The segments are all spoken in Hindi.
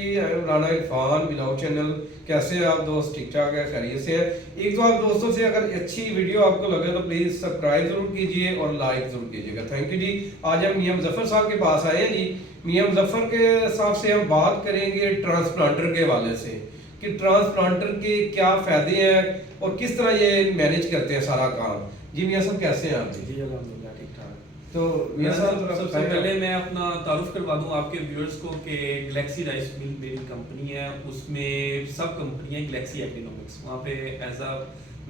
Rana Irfan blog channel. कैसे हैं आप दोस्त? ठीक ठाक है, खैरियत से हैं। एक तो आप दोस्तों से अगर अच्छी वीडियो आपको लगे तो प्लीज़ सब्सक्राइब जरूर कीजिए और लाइक जरूर कीजिएगा। थैंक यू जी। आज हम मियां मुजफ्फर साहब के पास आए हैं जी। मियां मुजफ्फर के साहब से हम बात करेंगे ट्रांसप्लांटर के हवाले से कि ट्रांसप्लांटर के क्या फ़ायदे हैं और किस तरह ये मैनेज करते हैं सारा काम। जी मियां साहब कैसे हैं आप? जी अल्हम्दुलिल्लाह ठीक ठाक। तो मियां साहब सबसे पहले मैं अपना तारुफ करवा दूं आपके व्यूअर्स को कि गैलेक्सी राइस मिल मेरी कंपनी है, उसमें सब कंपनियां गैलेक्सी एग्रोनॉमिक्स, वहाँ पे एज अ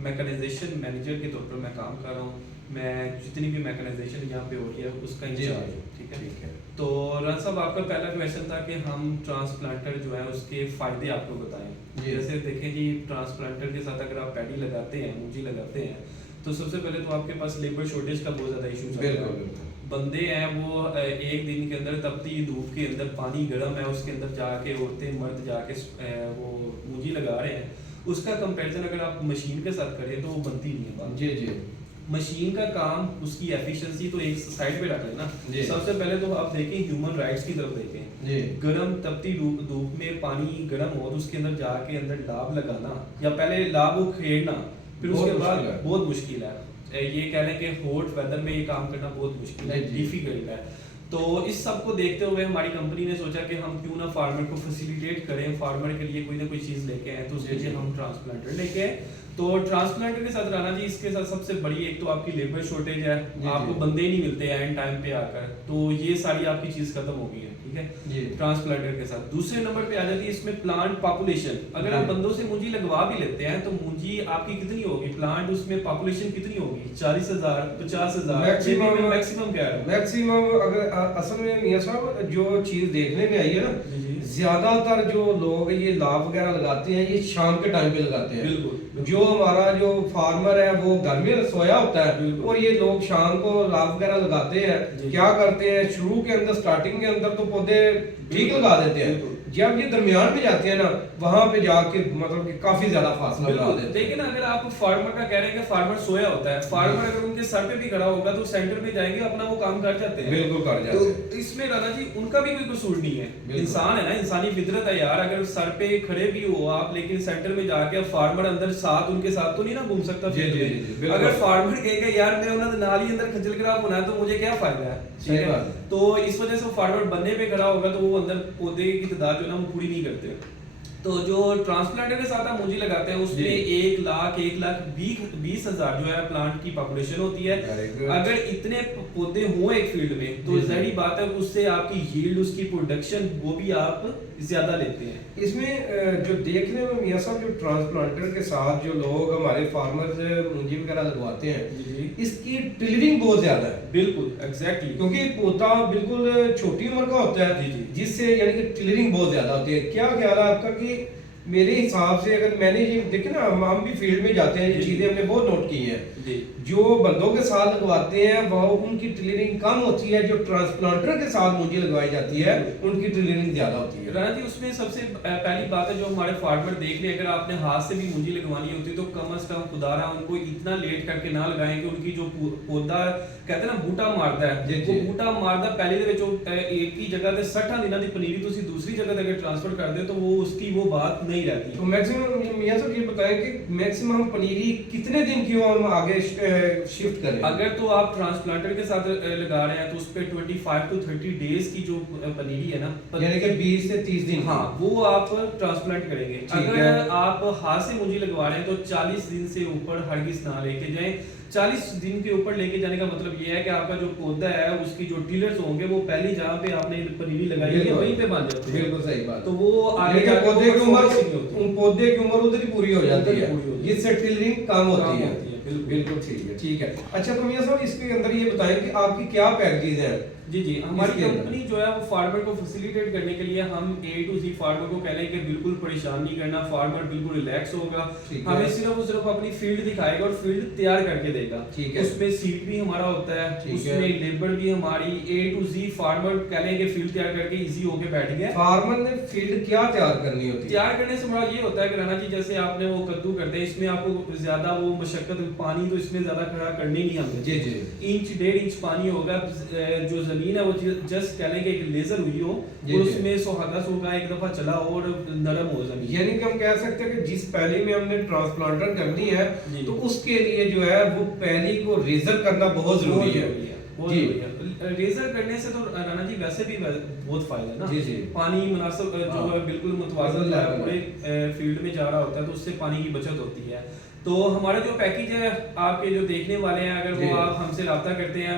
मैकेनाइजेशन मैनेजर के तौर पर मैं काम कर रहा हूँ। मैं जितनी भी मैकेनाइजेशन यहाँ पे हो रही है उसका इंचार्ज हूँ। ठीक है। तो रन साहब आपका पहला क्वेश्चन था कि हम ट्रांसप्लांटर जो है उसके फायदे आपको बताएं। जैसे देखें जी, ट्रांसप्लांटर के साथ अगर आप पैडी लगाते हैं, मूंजी लगाते हैं, तो सबसे पहले तो आपके पास लेबर शॉर्टेज का बहुत ज़्यादा इशू चल रहा है। बंदे हैं वो एक दिन के अंदर तपती धूप के अंदर पानी गर्म है उसके अंदर जाके औरतें मर्द जाके वो मूंजी लगा रहे हैं। उसका कंपैरिजन अगर आप मशीन के साथ करें तो वो बनती नहीं है बात। जी जी। मशीन का काम, उसकी एफिशिएंसी तो एक साइड पे रख लेना। सबसे पहले तो आप देखें ह्यूमन राइट्स की तरफ देखें। गर्म तपती धूप में पानी गर्म हो तो उसके अंदर जाके अंदर लाभ लगाना या पहले लाभ को खेड़ना, फिर उसके बाद बहुत मुश्किल है। ये कह लें कि हॉट वेदर में ये काम करना बहुत मुश्किल है, डिफिकल्ट है। तो इस सब को देखते हुए हमारी कंपनी ने सोचा कि हम क्यों ना फार्मर को फैसिलिटेट करें, फार्मर के लिए कोई ना कोई चीज़ लेके आए। तो उसके लिए हम ट्रांसप्लांटर लेके आए। तो ट्रांसप्लांटर के साथ राना जी, इसके साथ सबसे बड़ी एक तो आपकी लेबर शॉर्टेज है, आपको बंदे ही नहीं मिलते एंड टाइम पे आकर, तो ये सारी आपकी चीज़ खत्म हो गई है। ठीक है, ट्रांसप्लांटर के साथ दूसरे नंबर पे आ जाती है इसमें प्लांट पॉपुलेशन। अगर आप बंदों से मूंजी लगवा भी लेते हैं तो मूंजी आपकी कितनी होगी, प्लांट उसमें पॉपुलेशन कितनी होगी? 40,000 50,000 मैक्सिमम क्या है? मैक्सिमम अगर असल में मियां साहब जो चीज देखने में आई है ना, ज्यादातर जो लोग ये लाभ वगैरह लगाते हैं ये शाम के टाइम पे लगाते हैं। बिल्कुल। जो हमारा जो फार्मर है वो घर में सोया होता है और ये लोग शाम को लाभ वगैरह लगाते हैं। क्या करते हैं, शुरू के अंदर स्टार्टिंग के अंदर तो पौधे ठीक लगा देते हैं, जब ये दरमियान पे जाते हैं ना वहां पे जाके मतलब कि काफी ज्यादा फासला लगा देते हैं। लेकिन अगर आप फार्मर का कह रहे हैं कि फार्मर सोया होता है, फार्मर अगर उनके सर पे भी खड़ा होगा तो सेंटर पे जाएंगे अपना वो काम कर जाते हैं। बिल्कुल कर जाते हैं। तो इसमें राना जी उनका भी कोई कसूर नहीं है, इंसान है ना, इंसानी फितरत है यार। अगर सर पे खड़े भी हो आप लेकिन सेंटर में जाके फार्मर अंदर साथ उनके साथ तो नहीं ना घूम सकता। अगर फार्मर कहेगा यार मैं उन्होंने नाल ही अंदर खजल खराब होना है तो मुझे क्या फायदा है। सही बात है। तो इस वजह से फार्मर बनने पे खड़ा होगा तो वो अंदर पौधे की तादाद जो है ना वो पूरी नहीं करते। तो जो ट्रांसप्लांटर के साथ हम मूंजी लगाते हैं उसमें 1,20,000 जो है प्लांट की पॉपुलेशन होती है। अगर इतने पौधे हो एक फील्ड में तो जाहिर बात है उससे आपकी यील्ड, उसकी प्रोडक्शन वो भी आप ज्यादा लेते हैं। इसमें जो देखने में मियां साहब जो ट्रांसप्लांटर के साथ जो लोग हमारे फार्मर्स मूंजी वगैरह लगवाते हैं इसकी टिलरिंग बहुत ज्यादा है। बिल्कुल एग्जैक्टली, क्योंकि पौधा बिल्कुल छोटी उम्र का होता है जिससे यानी कि टिलरिंग बहुत ज्यादा होती है। क्या ख्याल है आपका कि मेरे हिसाब से अगर मैंने ये देखे ना, हम भी फील्ड में जाते हैं, ये चीजें हमने बहुत नोट की हैं। जो बंदों के साथ लगवाते हैं वो उनकी टिलरिंग कम होती है, जो ट्रांसप्लांटर के साथ मूंजी लगवाई जाती है उनकी टिलरिंग ज्यादा होती है। राना जी उसमें सबसे पहली बात है जो हमारे फार्मर देख ले, अगर आपने हाथ से भी मूंजी लगवानी होती है तो कम से कम खुदारा उनको इतना लेट करके ना लगाएं कि उनकी जो पौधा कहते हैं ना बूटा मारता है, वो बूटा मारदा पहले दे विच एक ही जगह ते 60 दिनों की पनीरी तुसी दूसरी जगह ते अगर ट्रांसफर कर दे तो वो उसकी वो बात नहीं रहती। तो मैक्सिमम मियां साहब ये बताएं कि मैक्सिमम पनीरी कितने दिन की हम आगे शिफ्ट करें? अगर तो आप ट्रांसप्लांटर के साथ लगा रहे हैं तो उस पे 25 to 30 डेज की जो पनीरी है ना, यानी कि 20 से 30 दिन, हाँ वो आप ट्रांसप्लांट करेंगे। अगर आप हाथ से मूंजी लगवा रहे हैं तो 40 दिन से ऊपर हरगिज ना लेके जाएं। 40 दिन के ऊपर लेके जाने का मतलब ये है कि आपका जो पौधा है उसकी जो टिलर्स होंगे वो पहली जहां पे आपने पनीरी लगाई है वहीं पे बांध जाते हैं। बिल्कुल सही बात। तो वो आगे पौधे की उम्र उधर ही पूरी हो जाती है जिससे टिलरिंग कम होती है। बिल्कुल ठीक है। अच्छा तो मियां साहब इसके अंदर ये बताएं कि आपकी क्या पैकेजेस हैं? जी हमारी कंपनी जो है वो फार्मर को फैसिलिटेट करने के लिए हम A to Z फार्मर को कह रहे हैं कि बिल्कुल परेशान नहीं करना, फार्मर बिल्कुल रिलैक्स होगा, हमें सिर्फ अपनी फील्ड दिखाएगा और फील्ड तैयार करके देगा। उसमें सीट भी हमारा होता है, उसमें लेबर भी हमारी। A to Z फार्मर कह रहे हैं कि फील्ड तैयार करके इजी होके बैठ गए। फार्मर ने फील्ड क्या तैयार करनी होती है? तैयार करने से बड़ा ये होता है कि राना जी जैसे आपने वो कद्दू करते हैं इसमें आपको ज्यादा वो मशक्कत, पानी तो इसमें ज्यादा खड़ा करनी नहीं हमें। 1-1.5 इंच पानी होगा, जो जमीन है वो जस्ट कह लें कि एक लेजर हुई हो और उसमें सुहागा सूखा एक दफा चला और नरम हो जमीन। यानी कि हम कह सकते हैं कि जिस पैली में हमने ट्रांसप्लांटर करनी है तो उसके लिए जो है वो पैली को रेजर करना बहुत जरूरी है। जी रेजर करने से तो राना जी वैसे भी बहुत फायदा है ना। जी जी। पानी मुनासिब जो है बिल्कुल मुतवाज़िन पूरे फील्ड में जा रहा होता है तो उससे पानी की बचत होती है। तो हमारा जो पैकेज है आपके जो देखने वाले हैं अगर वो आप हमसे रब्ता करते हैं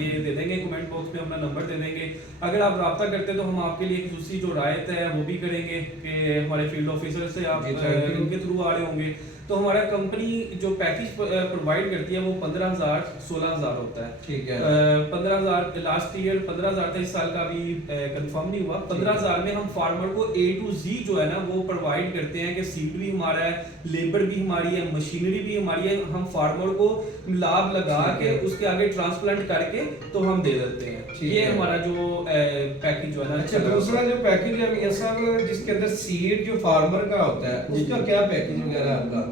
ये दे देंगे कमेंट बॉक्स में अपना नंबर दे देंगे। अगर आप रब्ता करते हैं तो हम आपके लिए खसूसी जो रायत है वो भी करेंगे कि हमारे फील्ड ऑफिसर से आप उनके थ्रू आ रहे होंगे। तो हमारा कंपनी जो पैकेज प्रोवाइड करती है वो 15,000 16,000 होता है। ठीक है। 15,000 लास्ट ईयर 15,000 था, इस साल का अभी कंफर्म नहीं हुआ। 15,000 में हम फार्मर को A to Z जो है ना वो प्रोवाइड करते हैं कि सीड भी हमारा है, लेबर भी हमारी है, मशीनरी भी हमारी है। हम फार्मर को लाभ लगा के उसके आगे ट्रांसप्लांट करके तो हम दे देते हैं। ये हमारा जो पैकेज जो है ना। अच्छा दूसरा जो पैकेज है मियां साहब जिसके अंदर सीड जो फार्मर का होता है उसका क्या पैकेज वगैरह आपका?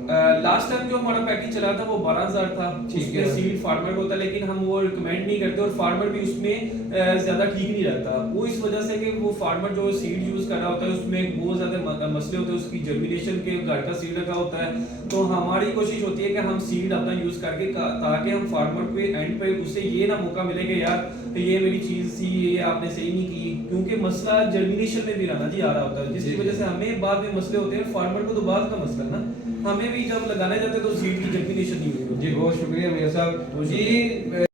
लास्ट टाइम जो हमारा पैकेज चला था वो 12,000 था। उसमें सीड फार्मर होता है लेकिन हम वो रिकमेंड नहीं करते और फार्मर भी उसमें ज्यादा ठीक नहीं रहता। वो इस वजह से कि वो फार्मर जो सीड यूज कर रहा होता है उसमें बहुत ज्यादा मसले होते हैं, उसकी जर्मिनेशन के घर का सीड लगा होता है। तो हमारी कोशिश होती है कि हम सीड अपना यूज करके ताकि हम फार्मर को एंड पे उससे ये ना मौका मिले कि यार ये मेरी चीज थी ये आपने सही नहीं की, क्योंकि मसला जर्मिनेशन में भी राना जी आ रहा होता है जिसकी वजह से हमें बाद में मसले होते हैं। फार्मर को तो बाद का मसला ना, हमें भी जब लगाने जाते तो सीड की जर्मिनेशन नहीं हुई। जी बहुत शुक्रिया मियां साहब जी।